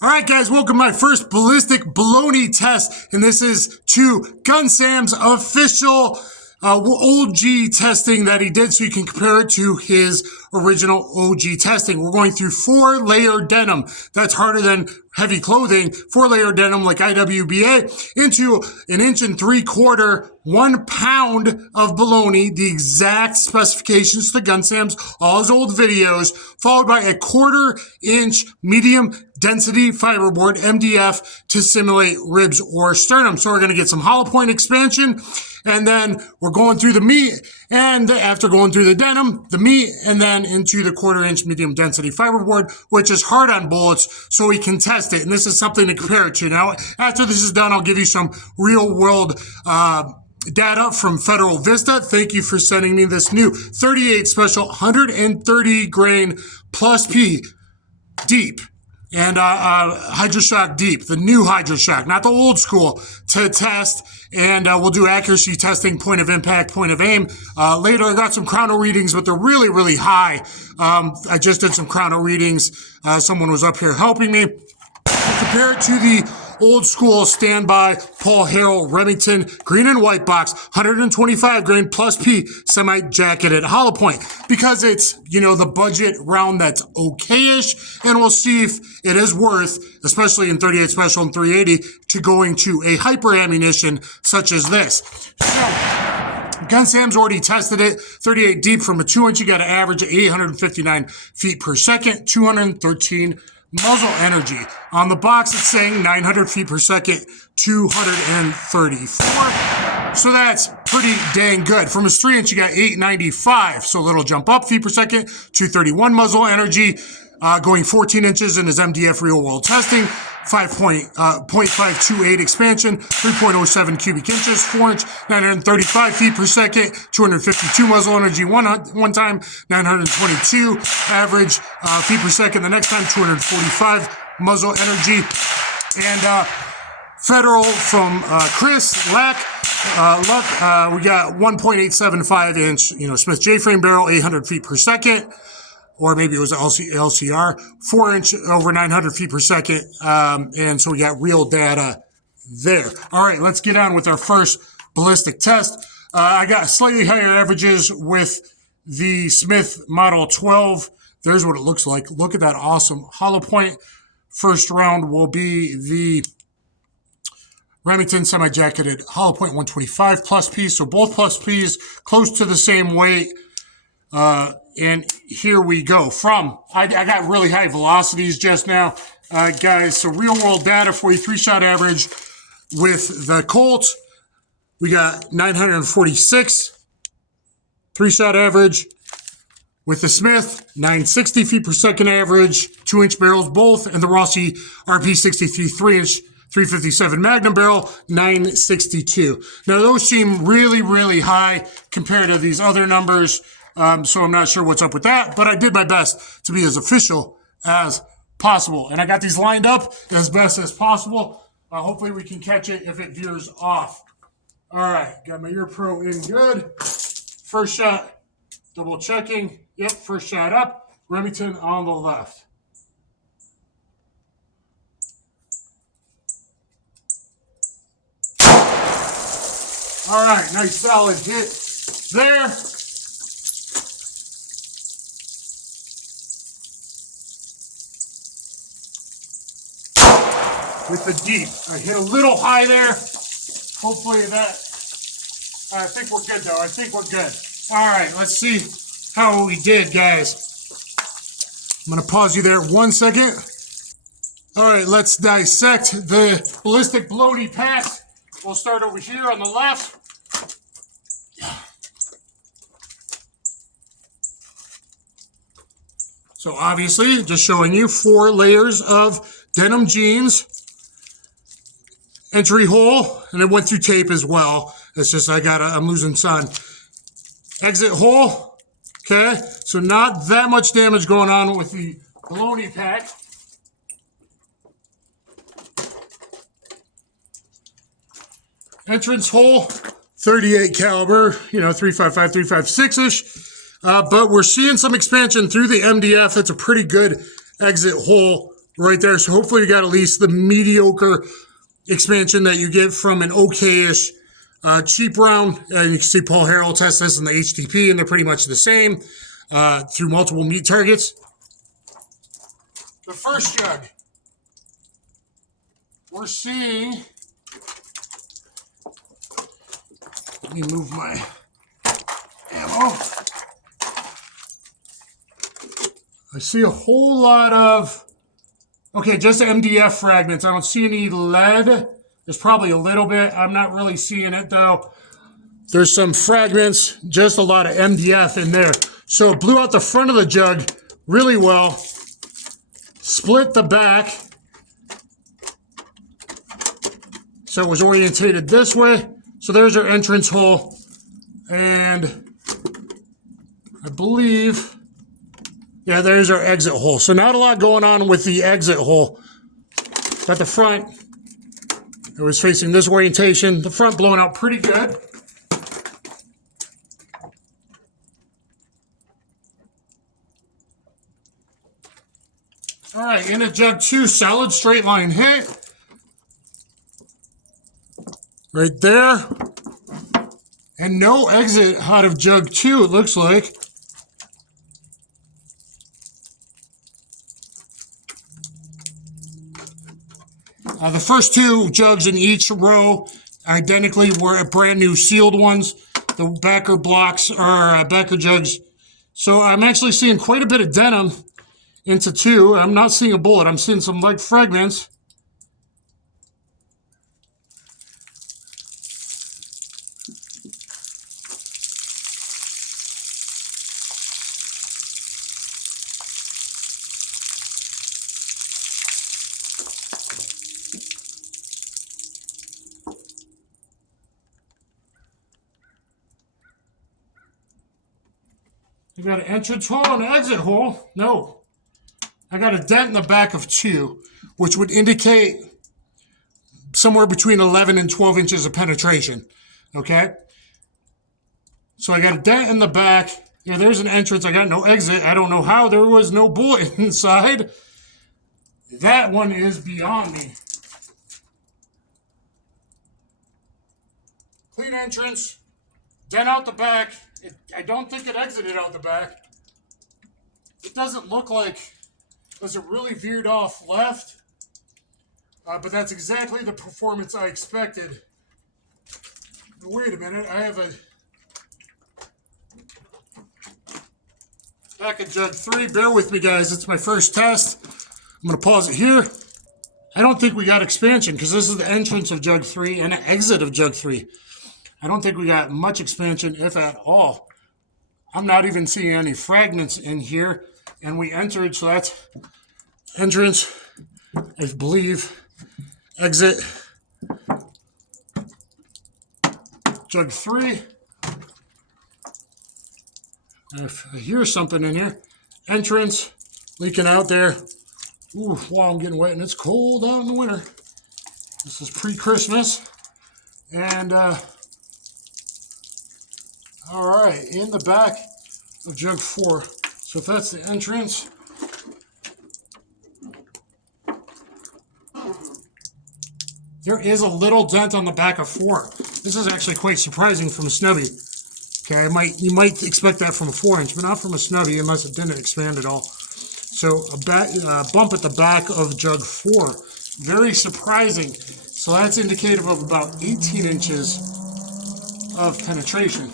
All right, guys, welcome to my first ballistic Bologna test, and this is to Gun Sam's official OG testing that he did, so you can compare it to his original OG testing. We're going through 4-layer denim. That's harder than heavy clothing. 4-layer denim like IWBA into 1 3/4 inch, 1 pound of Bologna, the exact specifications to Gun Sam's, all his old videos, followed by a 1/4 inch medium density fiberboard, MDF, to simulate ribs or sternum. So we're going to get some Hollowpoint expansion, and then we're going through the meat, and after going through the denim, the meat, and then into the 1/4 inch medium density fiberboard, which is hard on bullets, so we can test it. And this is something to compare it to. Now, after this is done, I'll give you some real world data from Federal Vista. Thank you for sending me this new 38 special 130 grain plus P deep and HydraShok Deep, the new HydraShok, not the old school, to test. And we'll do accuracy testing, point of impact, point of aim. Later, I got some chrono readings, but they're really, really high. I just did some chrono readings. Someone was up here helping me. Compare it to the old school standby Paul Harrell Remington green and white box, 125 grain plus P semi-jacketed Hollowpoint, because it's, you know, the budget round that's okay-ish, and we'll see if it is worth, especially in 38 special and 380, to going to a hyper ammunition such as this. So, Gun Sam's already tested it. 38 deep from a 2-inch, you got an average of 859 feet per second, 213 muzzle energy. On the box, it's saying 900 feet per second, 234. So that's pretty dang good. From a 3-inch, you got 895. So a little jump up, feet per second, 231 muzzle energy. Going 14 inches in his MDF real world testing, 0.528 expansion, 3.07 cubic inches, 4-inch, 935 feet per second, 252 muzzle energy one time, 922 average feet per second the next time, 245 muzzle energy. And Federal from Chris Luck, we got 1.875 inch, Smith J-frame barrel, 800 feet per second. Or maybe it was LCR, 4-inch over 900 feet per second. And so we got real data there. All right, let's get on with our first ballistic test. I got slightly higher averages with the Smith Model 12. There's what it looks like. Look at that awesome Hollowpoint. First round will be the Remington semi-jacketed Hollowpoint 125 plus P. So both plus Ps, close to the same weight. And here we go. I got really high velocities just now, guys. So real world data for you, 3-shot average with the Colt. We got 946, 3-shot average. With the Smith, 960 feet per second average, 2-inch barrels both, and the Rossi RP63 3-inch 357 Magnum barrel, 962. Now those seem really, really high compared to these other numbers. So I'm not sure what's up with that, but I did my best to be as official as possible. And I got these lined up as best as possible. Hopefully we can catch it if it veers off. All right, got my ear pro in good. First shot, double checking. Yep, first shot up. Remington on the left. All right, nice solid hit there. With the deep. I hit a little high there. Hopefully that, I think we're good though. I think we're good. All right, let's see how we did, guys. I'm gonna pause you there 1 second. All right, let's dissect the ballistic Bologna pack. We'll start over here on the left. So obviously, just showing you 4 layers of denim jeans. Entry hole, and it went through tape as well. It's just I'm losing sun. Exit hole, okay? So not that much damage going on with the Bologna pack. Entrance hole, 38 caliber, 355, 356-ish. But we're seeing some expansion through the MDF. That's a pretty good exit hole right there. So hopefully you got at least the mediocre expansion that you get from an okay-ish cheap round. And you can see Paul Harrell test this in the HTP, and they're pretty much the same through multiple meat targets. The first jug, we're seeing, let me move my ammo. I see a whole lot of, okay, just MDF fragments. I don't see any lead. There's probably a little bit. I'm not really seeing it though. There's some fragments, just a lot of MDF in there. So it blew out the front of the jug really well. Split the back. So it was orientated this way. So there's our entrance hole. And I believe, yeah, there's our exit hole. So not a lot going on with the exit hole. At the front, it was facing this orientation. The front blowing out pretty good. All right, in a jug 2, solid straight line hit. Right there. And no exit out of jug 2, it looks like. The first 2 jugs in each row identically were brand new sealed ones. The backer blocks are backer jugs. So I'm actually seeing quite a bit of denim into 2. I'm not seeing a bullet. I'm seeing some light fragments. You got an entrance hole and an exit hole. No. I got a dent in the back of 2, which would indicate somewhere between 11 and 12 inches of penetration. Okay? So I got a dent in the back. Yeah, there's an entrance. I got no exit. I don't know how there was no bullet inside. That one is beyond me. Clean entrance. Dent out the back. I don't think it exited out the back. It doesn't look like, was it really veered off left? But that's exactly the performance I expected. Wait a minute, I have a back of jug 3. Bear with me, guys. It's my first test. I'm going to pause it here. I don't think we got expansion because this is the entrance of jug 3 and an exit of jug 3. I don't think we got much expansion, if at all. I'm not even seeing any fragments in here. And we entered, so that's entrance, I believe, exit, jug 3. If I hear something in here, entrance, leaking out there. Ooh, wow, I'm getting wet and it's cold out in the winter. This is pre-Christmas. And, all right, in the back of jug 4. So if that's the entrance, there is a little dent on the back of 4. This is actually quite surprising from a snubby. Okay, you might expect that from a 4-inch, but not from a snubby unless it didn't expand at all. So a bump at the back of jug 4, very surprising. So that's indicative of about 18 inches of penetration.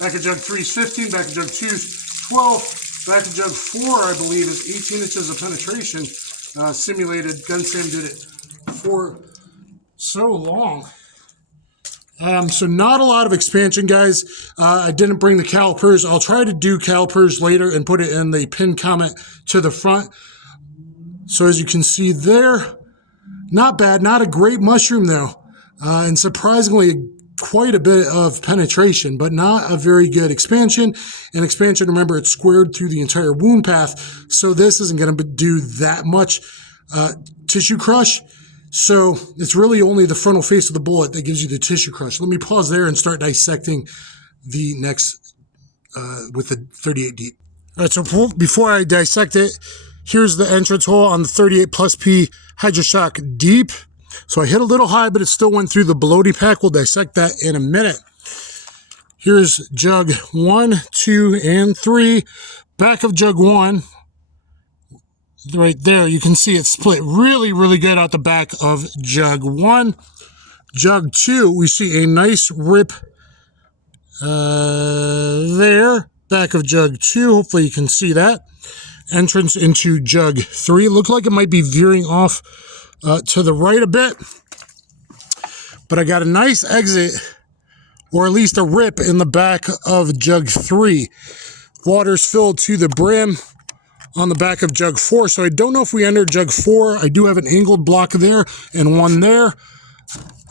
Back of jug 3 is 15, back of jug 2 is 12, back of jug 4, I believe, is 18 inches of penetration. Simulated, Gun Sam did it for so long. So not a lot of expansion, guys. I didn't bring the calipers. I'll try to do calipers later and put it in the pinned comment to the front. So as you can see there, not bad, not a great mushroom though. And surprisingly, quite a bit of penetration, but not a very good expansion. And expansion, remember, it's squared through the entire wound path, so this isn't going to do that much tissue crush. So it's really only the frontal face of the bullet that gives you the tissue crush. Let me pause there and start dissecting the next with the 38 deep. All right, so before I dissect it, here's the entrance hole on the 38 plus P HydraShock Deep. So I hit a little high, but it still went through the Bologna pack. We'll dissect that in a minute. Here's jug 1, 2, and 3. Back of jug 1, right there, you can see it split really, really good out the back of jug 1. Jug 2, we see a nice rip there. Back of jug 2, hopefully you can see that. Entrance into jug 3. Looked like it might be veering off to the right a bit. But I got a nice exit, or at least a rip in the back of jug 3. Water's filled to the brim on the back of jug 4. So I don't know if we entered jug 4. I do have an angled block there and one there.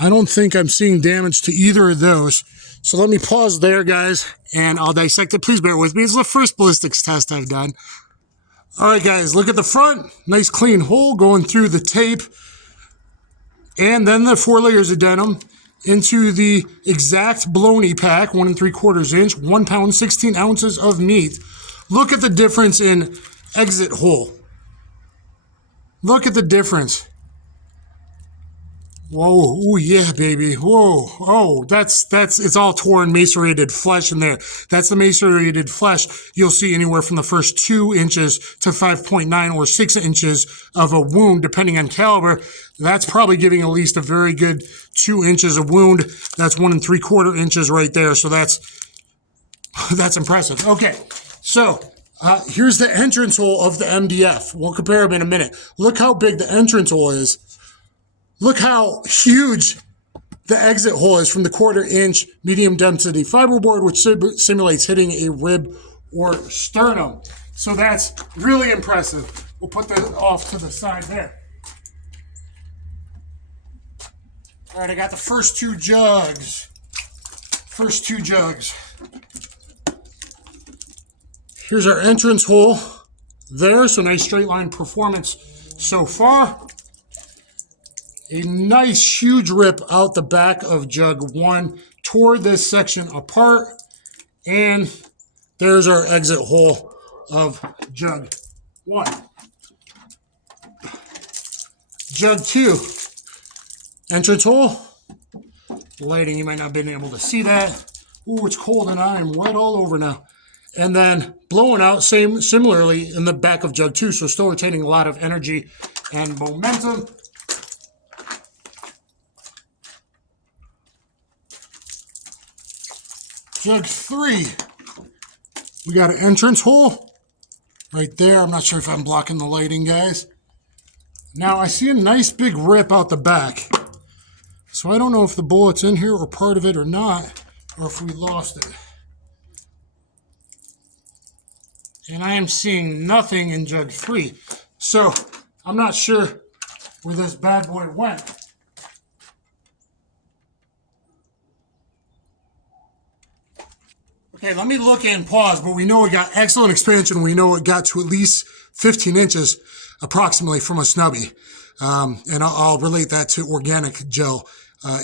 I don't think I'm seeing damage to either of those. So let me pause there, guys, and I'll dissect it. Please bear with me. It's the first ballistics test I've done. All right, guys, look at the front. Nice clean hole going through the tape. And then the 4 layers of denim into the exact Bologna pack, 1 3/4 inch, 1 pound, 16 ounces of meat. Look at the difference in exit hole. Look at the difference. Whoa, oh yeah, baby. Whoa, oh, it's all torn, macerated flesh in there. That's the macerated flesh you'll see anywhere from the first 2 inches to 5.9 or 6 inches of a wound, depending on caliber. That's probably giving at least a very good 2 inches of wound. That's 1 3/4 inches right there. So that's impressive. Okay, so here's the entrance hole of the MDF. We'll compare them in a minute. Look how big the entrance hole is. Look how huge the exit hole is from the 1/4 inch medium density fiberboard, which simulates hitting a rib or sternum. So that's really impressive. We'll put that off to the side there. All right, I got the first 2 jugs. Here's our entrance hole there. So nice straight line performance so far. A nice huge rip out the back of jug 1. Tore this section apart. And there's our exit hole of jug 1. Jug 2. Entrance hole. Lighting, you might not have been able to see that. Ooh, it's cold and I am wet all over now. And then blowing out similarly in the back of jug 2. So still retaining a lot of energy and momentum. Jug 3, we got an entrance hole right there. I'm not sure if I'm blocking the lighting, guys. Now I see a nice big rip out the back. So I don't know if the bullet's in here or part of it or not, or if we lost it. And I am seeing nothing in jug 3. So I'm not sure where this bad boy went. Okay, let me look and pause, but we know it got excellent expansion. We know it got to at least 15 inches approximately from a snubby. And I'll relate that to organic gel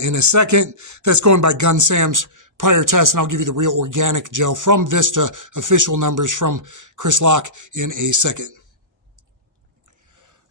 in a second. That's going by Gun Sam's prior test, and I'll give you the real organic gel from Vista, official numbers from Chris Locke in a second.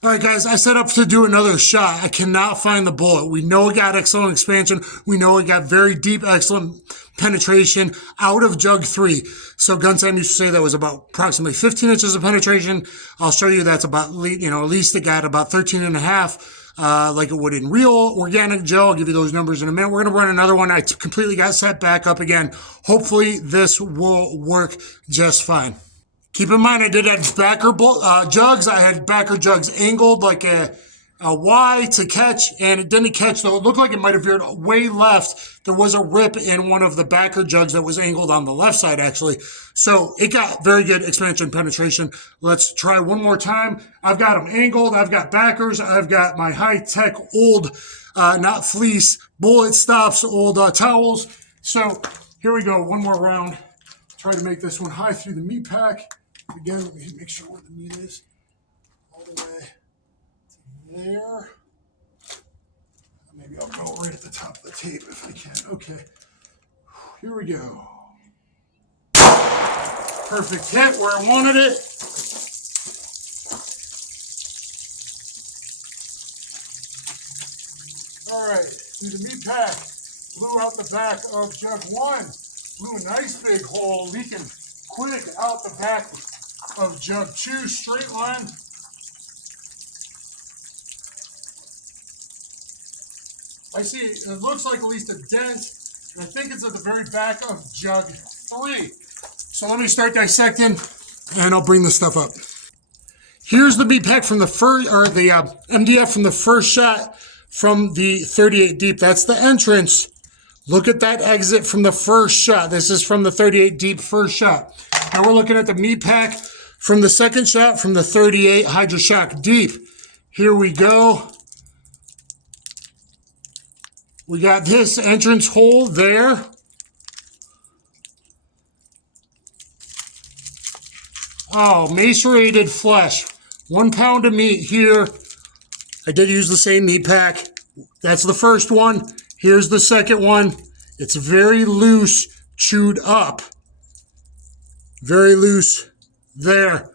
All right, guys, I set up to do another shot. I cannot find the bullet. We know it got excellent expansion. We know it got very deep, excellent penetration out of jug 3. So Gun Sam used to say that was about approximately 15 inches of penetration. I'll show you that's about, at least it got about 13 and a half, like it would in real organic gel. I'll give you those numbers in a minute. We're going to run another one. I completely got set back up again. Hopefully this will work just fine. Keep in mind, I did have backer jugs. I had backer jugs angled like a Y to catch, and it didn't catch, though. It looked like it might have veered way left. There was a rip in one of the backer jugs that was angled on the left side, actually. So it got very good expansion penetration. Let's try one more time. I've got them angled. I've got backers. I've got my high-tech old, not fleece, bullet stops, old towels. So here we go. One more round. Try to make this one high through the meat pack. Again, let me make sure where the meat is. All the way to there. Maybe I'll go right at the top of the tape if I can. Okay. Here we go. Perfect hit where I wanted it. All right, through the meat pack, blew out the back of jug 1. Blew a nice big hole, leaking quick out the back of jug 2, straight line. I see it looks like at least a dent, and I think it's at the very back of jug 3. So let me start dissecting, and I'll bring this stuff up. Here's the meat pack from the first, or the MDF from the first shot from the 38 deep. That's the entrance. Look at that exit from the first shot. This is from the 38 deep first shot. Now we're looking at the meat pack from the second shot from the 38 HydraShok Deep. Here we go. We got this entrance hole there. Oh, macerated flesh. 1 pound of meat here. I did use the same meat pack. That's the first one. Here's the second one. It's very loose, chewed up. Very loose there.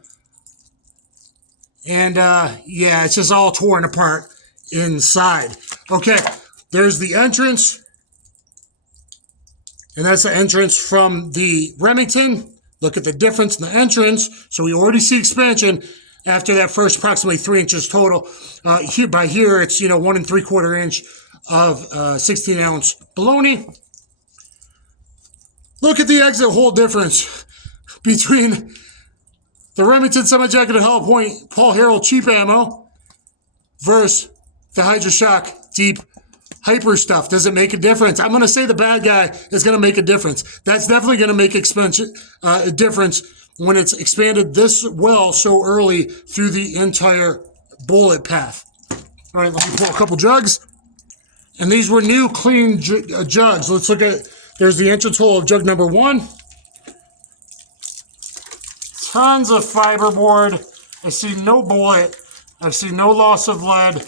And yeah, it's just all torn apart inside. Okay, there's the entrance. And that's the entrance from the Remington. Look at the difference in the entrance. So we already see expansion after that first approximately 3 inches total. Here, it's 1 3/4 inch of 16-ounce Bologna. Look at the exit hole difference between the Remington semi-jacketed Hollowpoint Paul Harrell cheap ammo versus the HydraShok Deep hyper stuff. Does it make a difference? I'm going to say the bad guy is going to make a difference. That's definitely going to make a difference when it's expanded this well so early through the entire bullet path. All right, let me pull a couple jugs. And these were new, clean jugs. Let's look at, there's the entrance hole of jug number 1. Tons of fiberboard. I see no bullet. I see no loss of lead.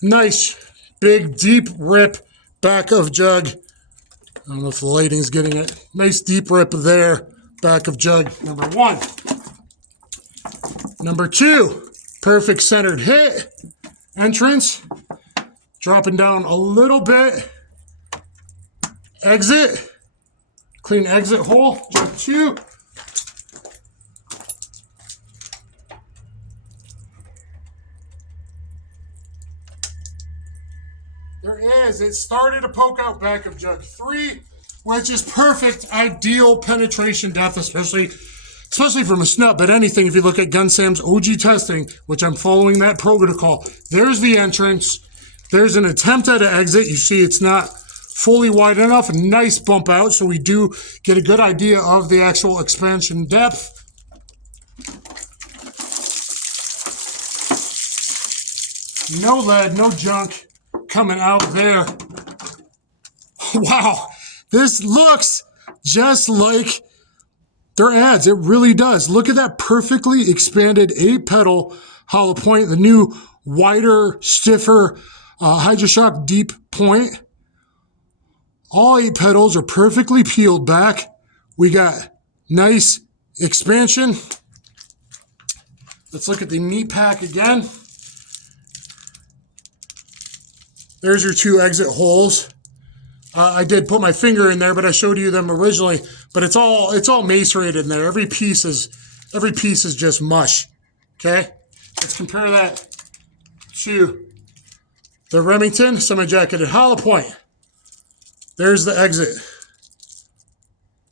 Nice, big, deep rip back of jug. I don't know if the lighting's getting it. Nice deep rip there, back of jug number 1. Number 2, perfect centered hit. Entrance, dropping down a little bit. Exit, clean exit hole, jug 2. There is. It started to poke out back of jug 3, which is perfect, ideal penetration depth, especially from a snub. But anything, if you look at Gun Sam's OG testing, which I'm following that protocol, there's the entrance. There's an attempt at an exit. You see it's not fully wide enough. A nice bump out, so we do get a good idea of the actual expansion depth. No lead, no junk coming out there. Wow, this looks just like their ads. It really does. Look at that perfectly expanded 8-petal Hollowpoint, the new wider, stiffer HydraShok Deep point. All 8 petals are perfectly peeled back. We got nice expansion. Let's look at the meat pack again. There's your 2 exit holes. I did put my finger in there, but I showed you them originally. But it's all macerated in there. Every piece is just mush. Okay, let's compare that to the Remington semi-jacketed Hollowpoint. There's the exit.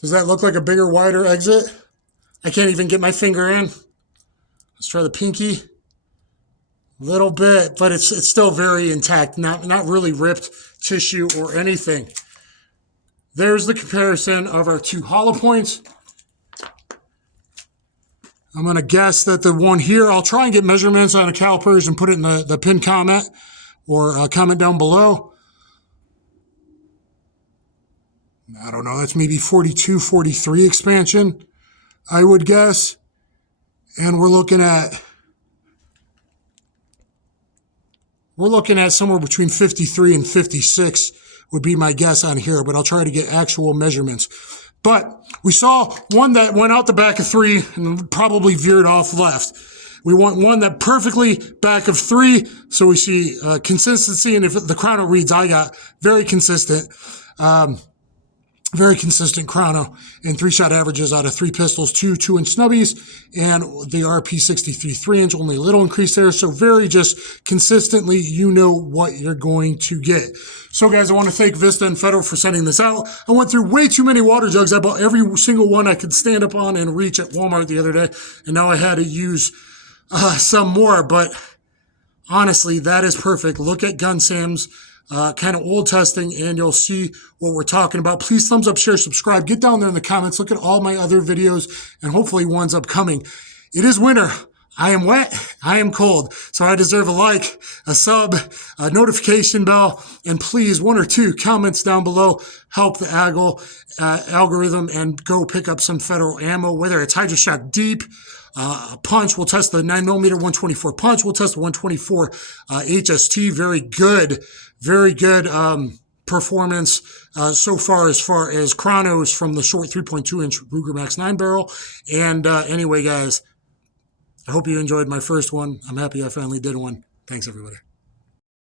Does that look like a bigger, wider exit? I can't even get my finger in. Let's try the pinky. Little bit, but it's still very intact, not really ripped tissue or anything. There's the comparison of our 2 Hollowpoints. I'm going to guess that the one here, I'll try and get measurements on the calipers and put it in the pinned comment or comment down below. I don't know, that's maybe 42, 43 expansion, I would guess. And we're looking at somewhere between 53 and 56 would be my guess on here, but I'll try to get actual measurements. But we saw one that went out the back of 3 and probably veered off left. We want one that perfectly back of 3, so we see consistency. And if the chrono reads I got, very consistent. Very consistent chrono and 3-shot averages out of 3 pistols, 2 2-inch snubbies, and the RP63 3-inch, only a little increase there. So very just consistently, you know what you're going to get. So guys, I want to thank Vista and Federal for sending this out. I went through way too many water jugs. I bought every single one I could stand up on and reach at Walmart the other day, and now I had to use some more. But honestly, that is perfect. Look at Gun Sam's kind of old testing, and you'll see what we're talking about. Please thumbs up, share, subscribe. Get down there in the comments. Look at all my other videos and hopefully ones upcoming. It is winter. I am wet. I am cold. So I deserve a like, a sub, a notification bell, and please 1 or 2 comments down below help the algorithm and go pick up some Federal ammo, whether it's HydraShok Deep, punch. We'll test the 9mm 124 punch. We'll test the 124 HST. Very good performance so far as chronos from the short 3.2-inch Ruger Max 9 barrel. And anyway, guys, I hope you enjoyed my first one. I'm happy I finally did one. Thanks, everybody.